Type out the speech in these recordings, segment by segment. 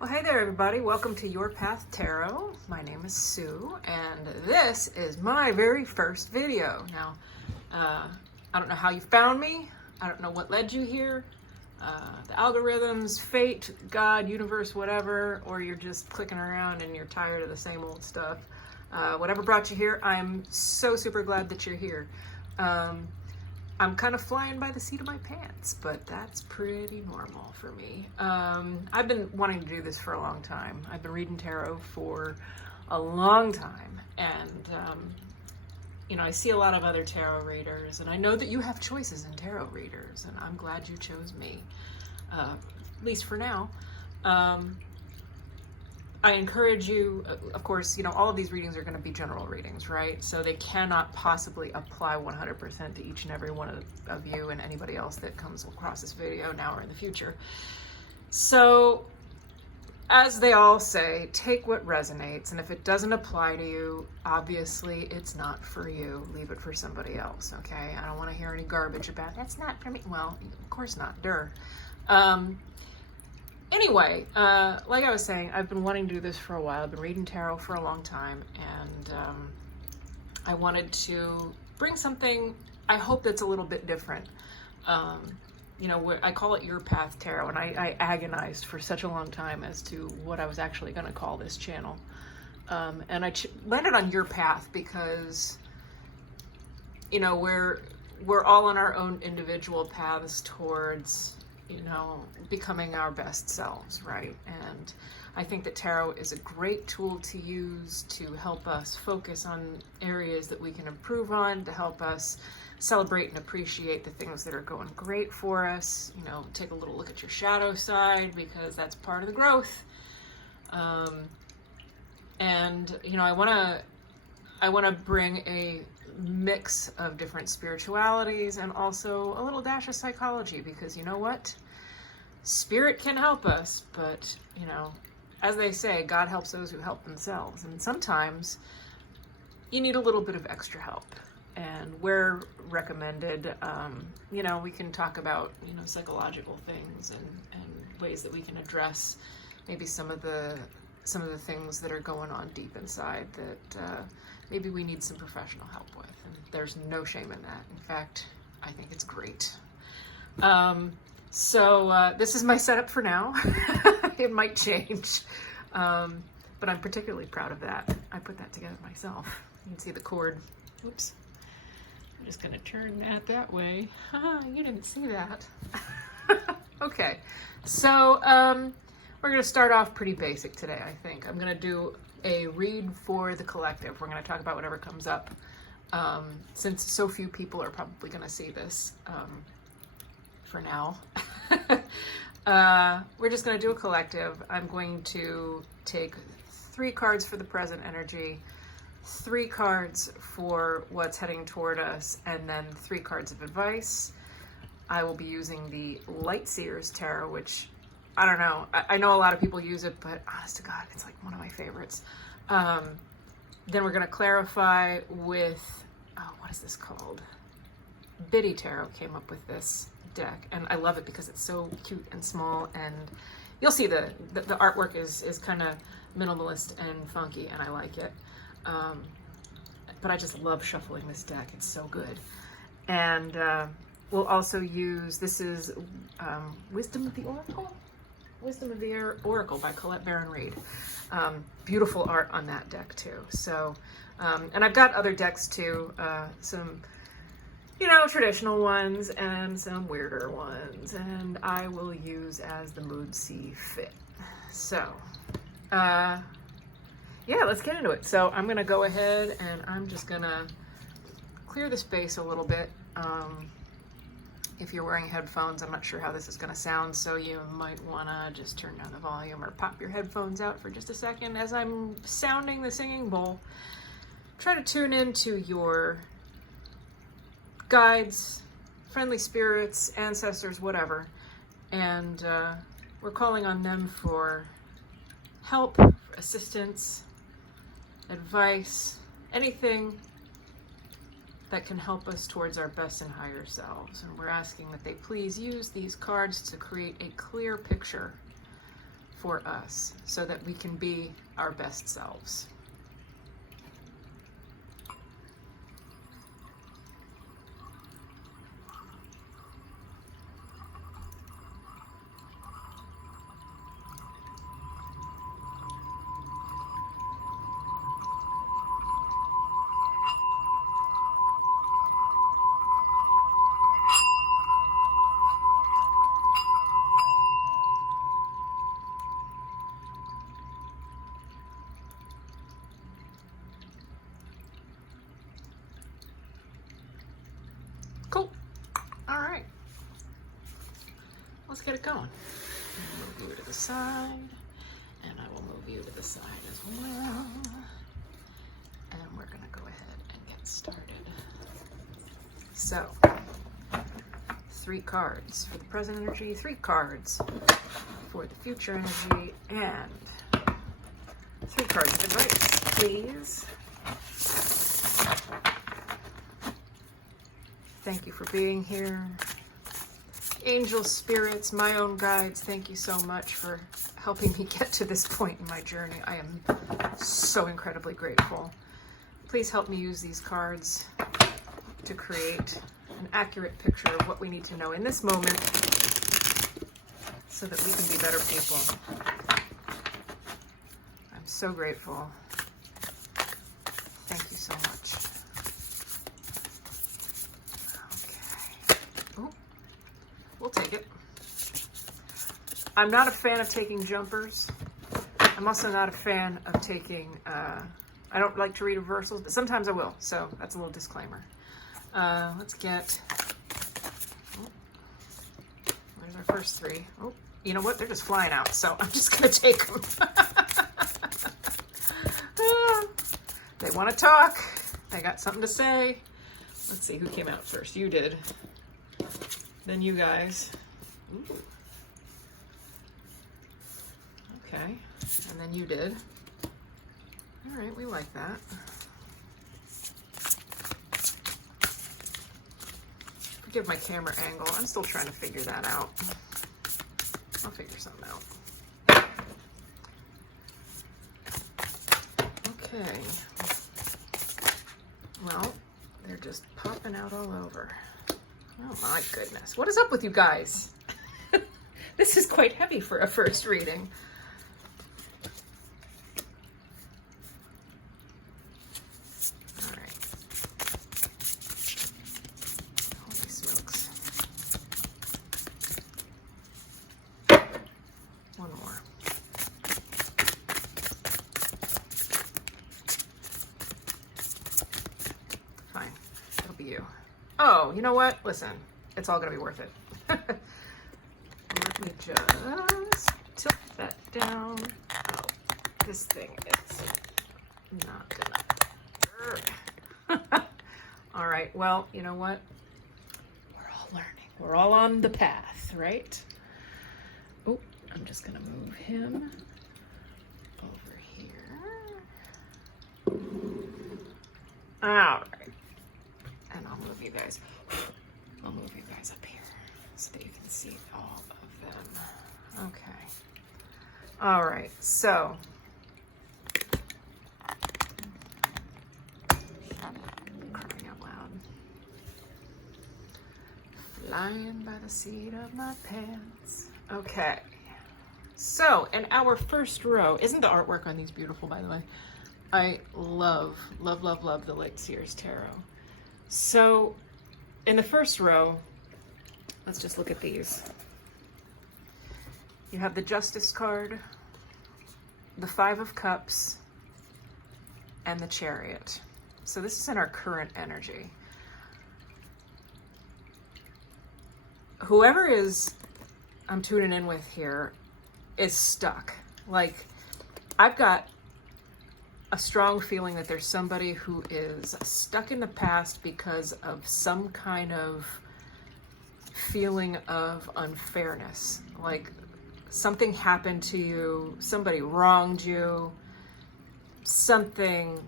Well, hey there, everybody. Welcome to Your Path Tarot. My name is Sue, and this is my very first video. Now, I don't know how you found me. I don't know what led you here. The algorithms, fate, God, universe, whatever, or you're just clicking around and you're tired of the same old stuff. Whatever brought you here, I'm so super glad that you're here. I'm kind of flying by the seat of my pants, but that's pretty normal for me. I've been wanting to do this for a long time. I've been reading tarot for a long time, and I see a lot of other tarot readers, and I know that you have choices in tarot readers, and I'm glad you chose me, at least for now. I encourage you, of course, all of these readings are going to be general readings, right? So they cannot possibly apply 100% to each and every one of you and anybody else that comes across this video now or in the future. So, as they all say, take what resonates, and if it doesn't apply to you, obviously it's not for you. Leave it for somebody else, okay? I don't want to hear any garbage about, that's not for me. Well, of course not, Anyway, like I was saying, I've been wanting to do this for a while. I've been reading tarot for a long time, and I wanted to bring something, I hope that's a little bit different. I call it Your Path Tarot, and I agonized for such a long time as to what I was actually going to call this channel. And I landed on Your Path because, we're all on our own individual paths towards becoming our best selves, right? And I think that tarot is a great tool to use to help us focus on areas that we can improve on, to help us celebrate and appreciate the things that are going great for us. Take a little look at your shadow side, because that's part of the growth. I want to bring a mix of different spiritualities and also a little dash of psychology, because you know what? Spirit can help us, but as they say, God helps those who help themselves. And sometimes you need a little bit of extra help. And where recommended, we can talk about, psychological things and ways that we can address maybe some of the things that are going on deep inside that maybe we need some professional help with. And there's no shame in that. In fact, I think it's great. So this is my setup for now. It might change, but I'm particularly proud of that. I put that together myself. You can see the cord. Oops. I'm just going to turn that way. You didn't see that. Okay, so we're going to start off pretty basic today, I think. I'm going to do a read for the collective. We're going to talk about whatever comes up. Since so few people are probably going to see this for now, we're just going to do a collective. I'm going to take 3 cards for the present energy, 3 cards for what's heading toward us, and then 3 cards of advice. I will be using the Light Seers Tarot, which I don't know. I know a lot of people use it, but honest to God, it's like one of my favorites. Then we're going to clarify with, what is this called? Biddy Tarot came up with this deck, and I love it because it's so cute and small, and you'll see the artwork is kind of minimalist and funky, and I like it. But I just love shuffling this deck. It's so good. And we'll also use, this is Wisdom of the Oracle? Wisdom of the Oracle by Colette Baron-Reid. Beautiful art on that deck too. So, and I've got other decks too, some, traditional ones and some weirder ones, and I will use as the mood see fit. So, yeah, let's get into it. So I'm gonna go ahead and I'm just gonna clear the space a little bit. If you're wearing headphones, I'm not sure how this is going to sound, so you might want to just turn down the volume or pop your headphones out for just a second as I'm sounding the singing bowl. Try to tune into your guides, friendly spirits, ancestors, whatever, and we're calling on them for help, for assistance, advice, anything that can help us towards our best and higher selves. And we're asking that they please use these cards to create a clear picture for us so that we can be our best selves. Cool. All right. Let's get it going. Move you to the side, and I will move you to the side as well. And we're going to go ahead and get started. So, 3 cards for the present energy, 3 cards for the future energy, and 3 cards of advice, please. Thank you for being here. Angel spirits, my own guides, thank you so much for helping me get to this point in my journey. I am so incredibly grateful. Please help me use these cards to create an accurate picture of what we need to know in this moment so that we can be better people. I'm so grateful. Thank you so much. We'll take it. I'm not a fan of taking jumpers. I'm also not a fan of taking, I don't like to read reversals, but sometimes I will. So that's a little disclaimer. Let's get, where's our first 3? Oh, you know what? They're just flying out. So I'm just going to take them. They want to talk. They got something to say. Let's see who came out first. You did. Then you guys. Ooh. Okay. And then you did. All right, we like that. Forgive my camera angle. I'm still trying to figure that out. I'll figure something out. Okay. Well, they're just popping out all over. Oh my goodness. What is up with you guys? This is quite heavy for a first reading. All right. Holy smokes. One more. Fine. It'll be you. Oh, you know what? Listen, it's all going to be worth it. Let me just tilt that down. Oh, this thing is not gonna. All right, well, you know what? We're all learning. We're all on the path, right? Oh, I'm just going to move him over here. All right. And I'll move you guys. I'll move you guys up here so that you can see all of them. Okay. All right. So, crying out loud. Flying by the seat of my pants. Okay. So, in our first row, isn't the artwork on these beautiful, by the way? I love, love, love, love the Light Seers Tarot. So, in the first row, let's just look at these. You have the Justice card, the 5 of Cups, and the Chariot. So this is in our current energy. Whoever I'm tuning in with here is stuck. Like, I've got a strong feeling that there's somebody who is stuck in the past because of some kind of feeling of unfairness. Like, something happened to you, somebody wronged you, something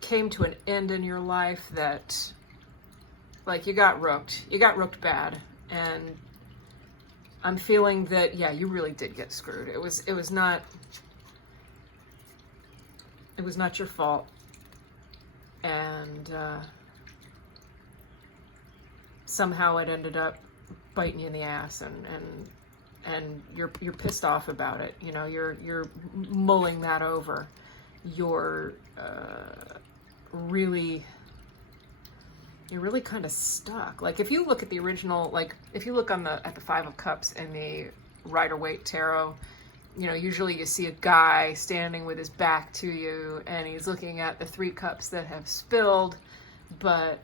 came to an end in your life that, like, you got rooked bad, and I'm feeling that, yeah, you really did get screwed. It was not your fault. And somehow it ended up biting you in the ass, and you're pissed off about it. You know, you're mulling that over. You're really kind of stuck. Like, if you look at the original, like if you look at the Five of Cups in the Rider-Waite Tarot, you know, usually you see a guy standing with his back to you and he's looking at the 3 cups that have spilled, but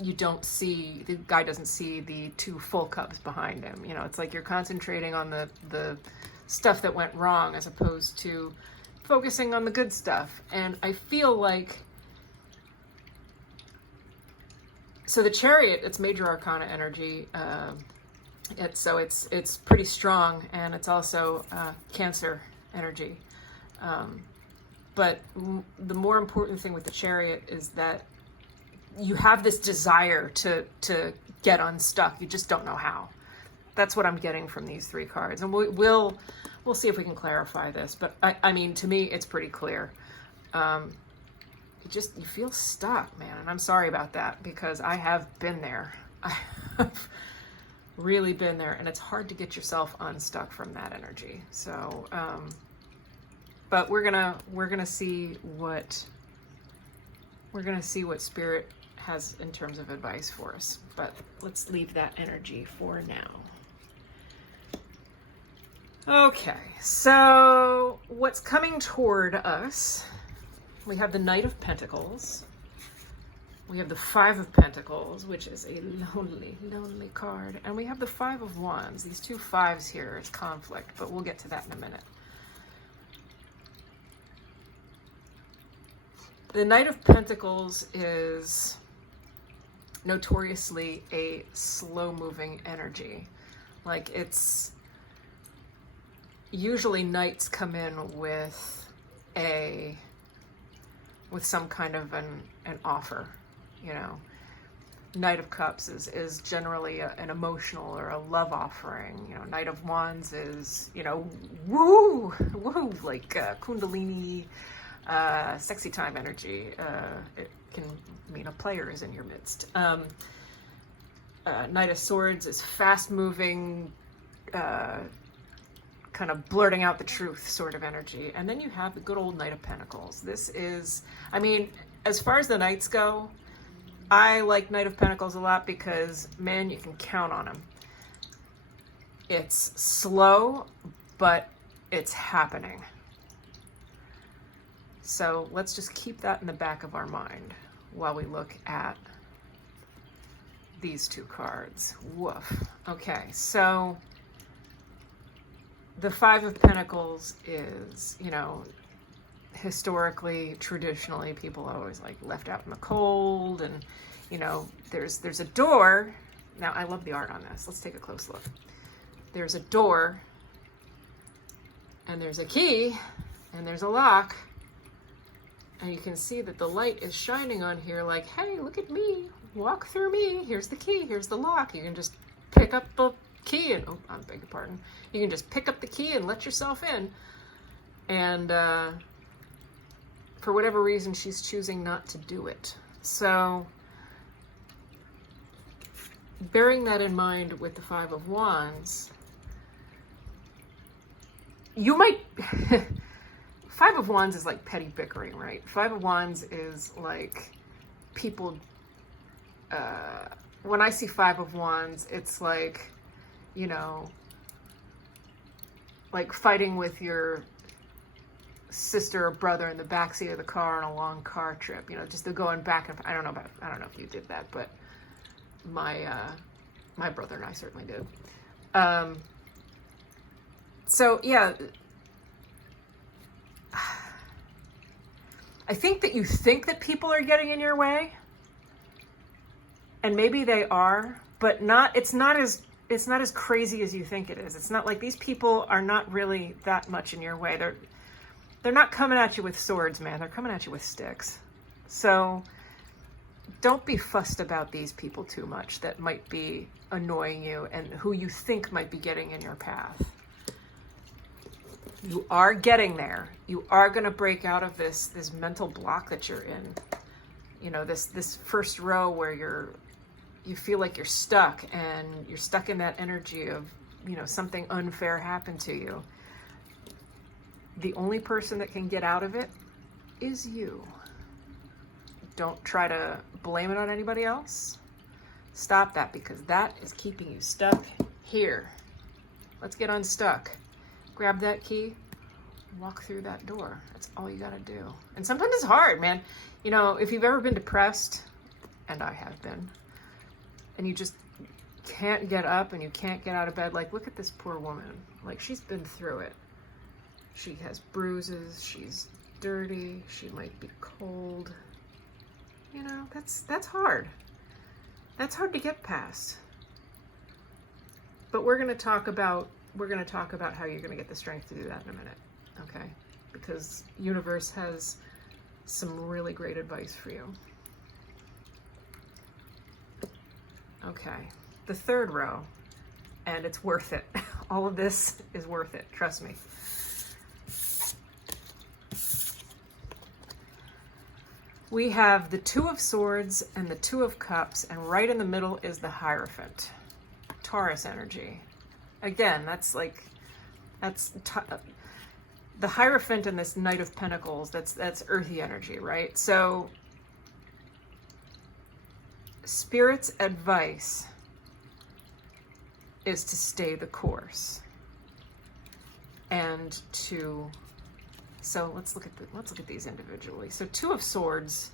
the guy doesn't see the 2 full cups behind him. You know, it's like you're concentrating on the stuff that went wrong as opposed to focusing on the good stuff. And I feel like, so the Chariot, it's major arcana energy. It's pretty strong, and it's also Cancer energy. But the more important thing with the Chariot is that you have this desire to get unstuck. You just don't know how. That's what I'm getting from these 3 cards, and we'll see if we can clarify this. But I mean, to me, it's pretty clear. You feel stuck, man, and I'm sorry about that, because I have been there. I have really been there, and it's hard to get yourself unstuck from that energy. So, but we're gonna see what Spirit has in terms of advice for us. But let's leave that energy for now. Okay, so what's coming toward us? We have the Knight of Pentacles. We have the Five of Pentacles, which is a lonely, lonely card. And we have the Five of Wands. These 2 fives here is conflict, but we'll get to that in a minute. The Knight of Pentacles is notoriously a slow-moving energy. Like, it's usually knights come in with some kind of an offer, you know. Knight of Cups is generally an emotional or a love offering. You know, Knight of Wands is, you know, woo, like Kundalini, sexy time energy. It can mean a player is in your midst. Knight of Swords is fast moving, kind of blurting out the truth sort of energy. And then you have the good old Knight of Pentacles. This is, I mean, as far as the knights go, I like Knight of Pentacles a lot because, man, you can count on him. It's slow, but it's happening. So let's just keep that in the back of our mind while we look at these 2 cards. Woof. Okay, so the Five of Pentacles is, you know, historically, traditionally, people are always like left out in the cold, and, you know, there's a door. Now, I love the art on this. Let's take a close look. There's a door, and there's a key, and there's a lock, and you can see that the light is shining on here like, hey, look at me, walk through me, here's the key, here's the lock. You can just pick up the key and, oh, I beg your pardon, you can just pick up the key and let yourself in. And for whatever reason, she's choosing not to do it. So bearing that in mind with the Five of Wands, you might Five of Wands is like petty bickering, right? Five of Wands is like people, when I see Five of Wands, it's like, you know, like fighting with your sister or brother in the backseat of the car on a long car trip, you know, just the going back and I don't know if you did that, but my brother and I certainly did. So yeah, I think that you think that people are getting in your way, and maybe they are, but it's not as crazy as you think it is. It's not like these people are not really that much in your way. They're not coming at you with swords, man. They're coming at you with sticks. So don't be fussed about these people too much that might be annoying you and who you think might be getting in your path. You are getting there. You are going to break out of this mental block that you're in. You know, this first row where you feel like you're stuck, and you're stuck in that energy of, you know, something unfair happened to you. The only person that can get out of it is you. Don't try to blame it on anybody else. Stop that, because that is keeping you stuck here. Let's get unstuck. Grab that key, walk through that door. That's all you gotta do. And sometimes it's hard, man. You know, if you've ever been depressed, and I have been, and you just can't get up and you can't get out of bed, like, look at this poor woman. Like, she's been through it. She has bruises, she's dirty, she might be cold. You know, that's hard. That's hard to get past. But we're going to talk about how you're going to get the strength to do that in a minute, okay? Because universe has some really great advice for you. Okay, the third row, and it's worth it. All of this is worth it, trust me. We have the Two of Swords and the Two of Cups, and right in the middle is the Hierophant, Taurus energy. Again, the Hierophant and this Knight of Pentacles, that's earthy energy, right? So Spirit's advice is to stay the course, and so let's look at these individually. So Two of Swords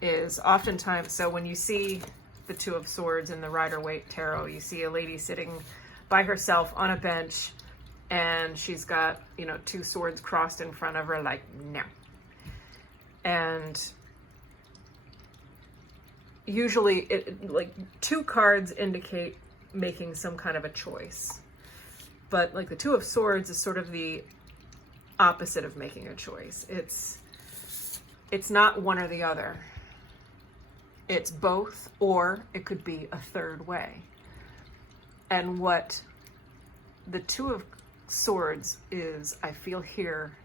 is oftentimes, so when you see the Two of Swords in the Rider-Waite Tarot, you see a lady sitting by herself on a bench, and she's got, you know, two swords crossed in front of her, like, no. And usually like, two cards indicate making some kind of a choice. But like the Two of Swords is sort of the opposite of making a choice. It's not one or the other. It's both, or it could be a third way. And what the Two of Swords is, I feel here,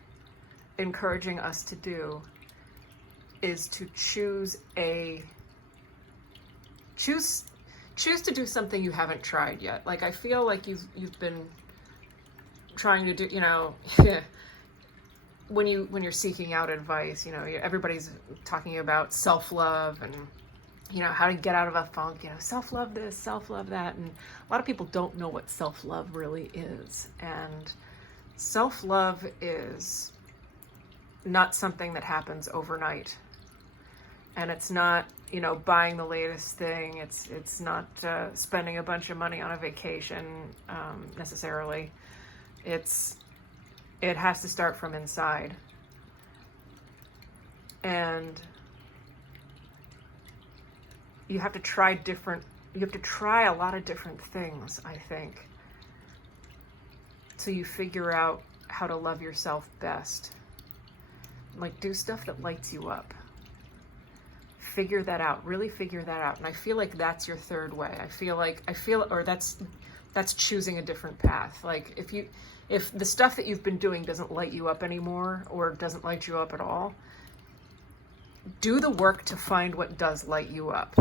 encouraging us to do is to choose to do something you haven't tried yet. Like, I feel like you've been trying to do, you know, when you're seeking out advice, you know, everybody's talking about self-love and, you know, how to get out of a funk, you know, self-love this, self-love that. And a lot of people don't know what self-love really is. And self-love is not something that happens overnight. And it's not, you know, buying the latest thing. It's not spending a bunch of money on a vacation necessarily. It has to start from inside. And you have to try a lot of different things, I think, so you figure out how to love yourself best. Like, do stuff that lights you up. Figure that out, really figure that out. And I feel like that's your third way. Or that's choosing a different path. Like, if the stuff that you've been doing doesn't light you up anymore, or doesn't light you up at all, do the work to find what does light you up.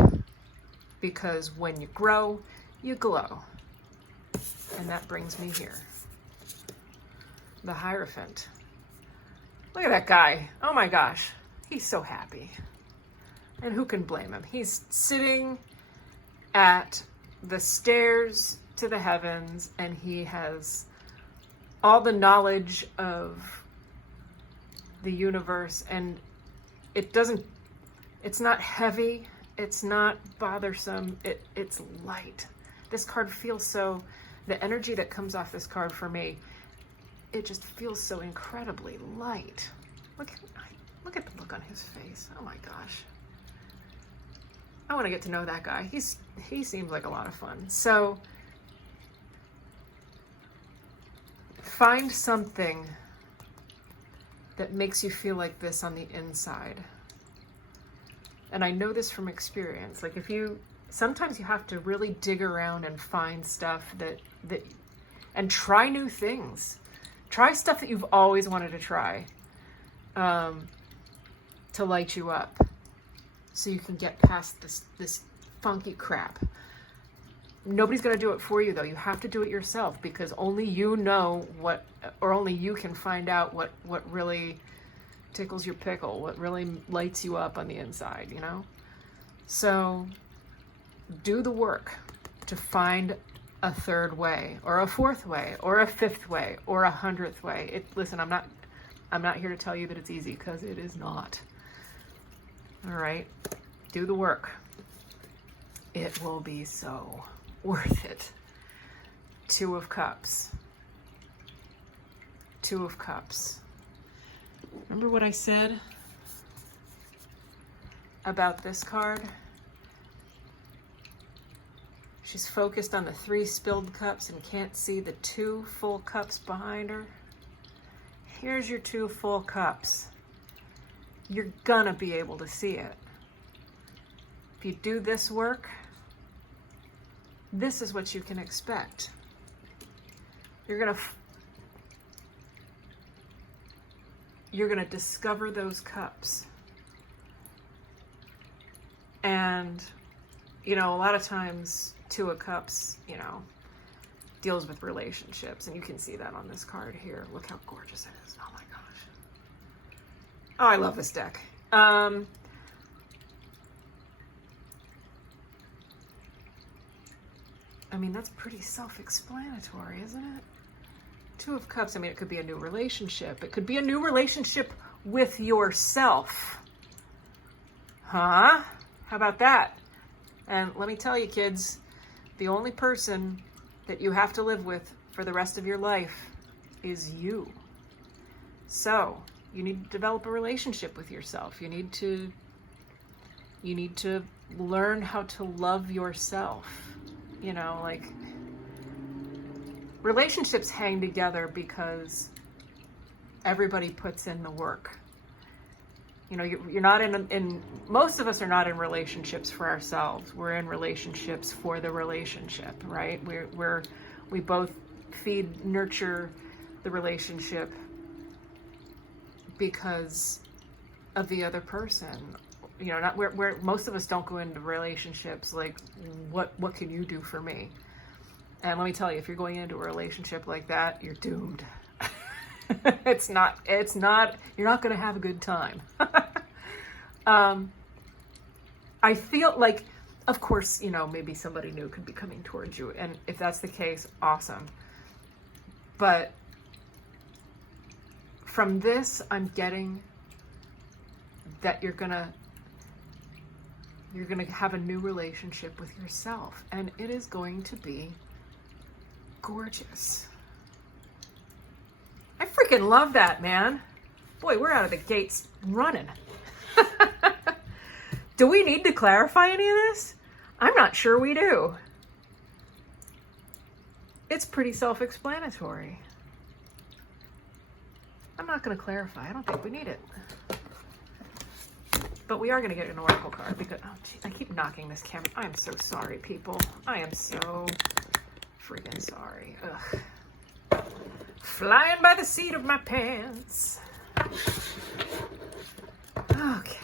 Because when you grow, you glow. And that brings me here. The Hierophant. Look at that guy. Oh my gosh. He's so happy. And who can blame him? He's sitting at the stairs to the heavens, and he has all the knowledge of the universe, and it's not heavy, it's not bothersome, it's light. This card feels the energy that comes off this card for me, it just feels so incredibly light. Look at the look on his face. Oh my gosh. I want to get to know that guy. He seems like a lot of fun. So find something that makes you feel like this on the inside. And I know this from experience. Like sometimes you have to really dig around and find stuff and try new things. Try stuff that you've always wanted to try, to light you up, so you can get past this funky crap. Nobody's going to do it for you, though. You have to do it yourself, because only you know only you can find out what really tickles your pickle, what really lights you up on the inside, you know? So do the work to find a third way, or a fourth way, or a fifth way, or 100th way. Listen, I'm not here to tell you that it's easy, because it is not. All right? Do the work. It will be so worth it. 2 of Cups. 2 of Cups. Remember what I said about this card? She's focused on the 3 spilled cups and can't see the 2 full cups behind her. Here's your 2 full cups. You're gonna be able to see it. If you do this work, this is what you can expect. You're gonna discover those cups. And, you know, a lot of times 2 of Cups, you know, deals with relationships, and you can see that on this card here. Look how gorgeous it is. Oh my gosh. Oh, I love this deck. I mean, that's pretty self-explanatory, isn't it? 2 of Cups, I mean, it could be a new relationship. It could be a new relationship with yourself. Huh? How about that? And let me tell you, kids, the only person that you have to live with for the rest of your life is you. So you need to develop a relationship with yourself. You need to learn how to love yourself. You know, like, relationships hang together because everybody puts in the work. You know, you're not in most of us are not in relationships for ourselves. We're in relationships for the relationship, right? We both feed, nurture the relationship because of the other person. You know, not where most of us don't go into relationships like, what can you do for me? And let me tell you, if you're going into a relationship like that, you're doomed. It's not, you're not going to have a good time. I feel like, of course, you know, maybe somebody new could be coming towards you. And if that's the case, awesome. But from this, I'm getting that you're going to have a new relationship with yourself. And it is going to be gorgeous. I freaking love that, man. Boy, we're out of the gates running. Do we need to clarify any of this? I'm not sure we do. It's pretty self-explanatory. I'm not going to clarify. I don't think we need it. But we are going to get an oracle card because, oh, geez, I keep knocking this camera. I'm so sorry, people. I am so freaking sorry. Ugh. Flying by the seat of my pants. Okay.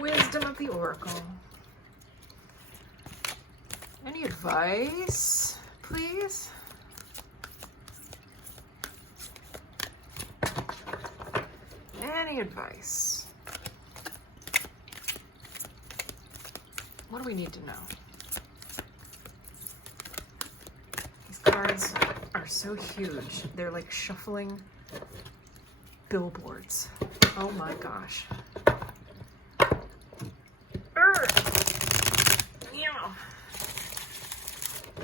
Wisdom of the Oracle. Any advice, please? Any advice? What do we need to know? These cards are so huge. They're like shuffling billboards. Oh my gosh.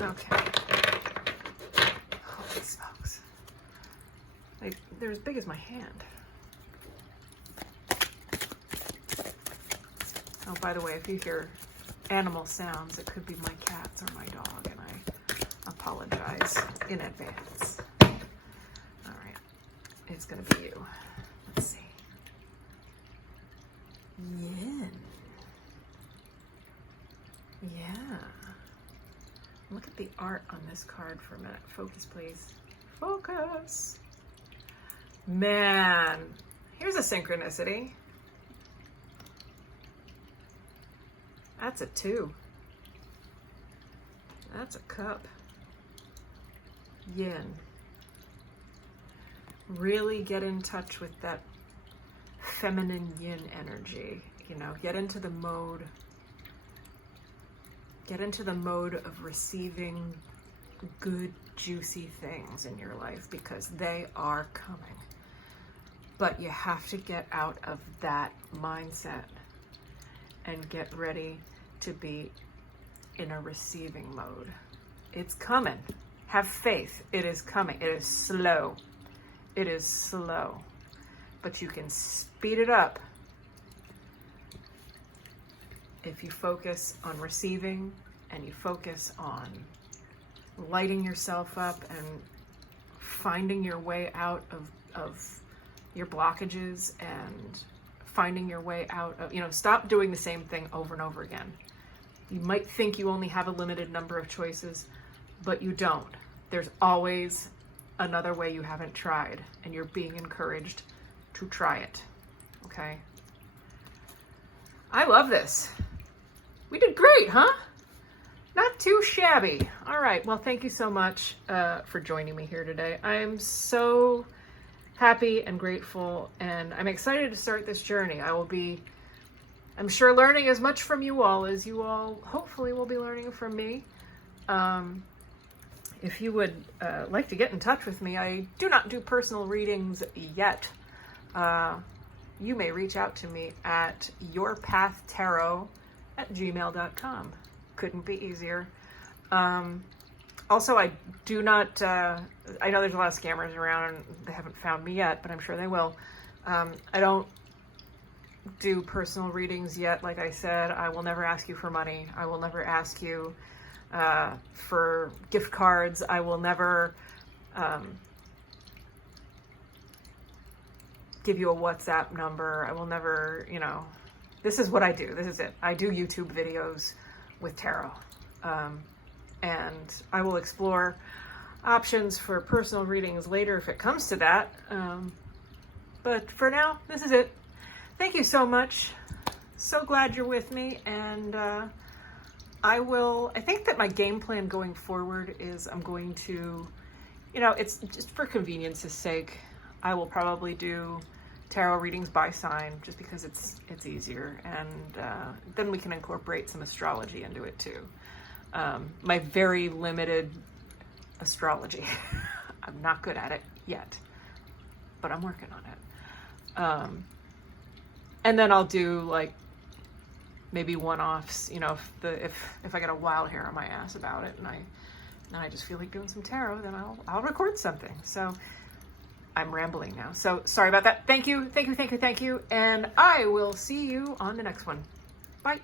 Okay. Holy smokes. They're as big as my hand. Oh, by the way, if you hear animal sounds, it could be my cats or my dog, and I apologize in advance. All right. it's going to be you. Let's see. Yin. Yeah. Look at the art on this card for a minute. Focus, please. Focus. Man, here's a synchronicity. That's a 2. That's a cup. Yin. Really get in touch with that feminine yin energy. You know, get into the mode. Get into the mode of receiving good, juicy things in your life because they are coming. But you have to get out of that mindset and get ready to be in a receiving mode. It's coming. Have faith. It is coming. It is slow. It is slow. But you can speed it up if you focus on receiving and you focus on lighting yourself up and finding your way out of your blockages and finding your way out of, you know, stop doing the same thing over and over again. You might think you only have a limited number of choices, but you don't. There's always another way you haven't tried, and you're being encouraged to try it. Okay? I love this. We did great, huh? Not too shabby. All right. Well, thank you so much for joining me here today. I am so happy and grateful, and I'm excited to start this journey. I'm sure, learning as much from you all as you all hopefully will be learning from me. If you would like to get in touch with me, I do not do personal readings yet. You may reach out to me at yourpathtarot@gmail.com. Couldn't be easier. Also, I do not, I know there's a lot of scammers around and they haven't found me yet, but I'm sure they will. I don't do personal readings yet. Like I said, I will never ask you for money. I will never ask you for gift cards. I will never give you a WhatsApp number. I will never, you know, this is what I do. This is it. I do YouTube videos with tarot. And I will explore options for personal readings later if it comes to that. But for now, this is it. Thank you so much. So glad you're with me. And I think that my game plan going forward is I'm going to, you know, it's just for convenience's sake. I will probably do tarot readings by sign just because it's easier. And then we can incorporate some astrology into it too. My very limited astrology. I'm not good at it yet, but I'm working on it. And then I'll do like maybe one-offs, you know, if I get a wild hair on my ass about it and I just feel like doing some tarot, then I'll record something. So I'm rambling now. So sorry about that. Thank you. And I will see you on the next one. Bye.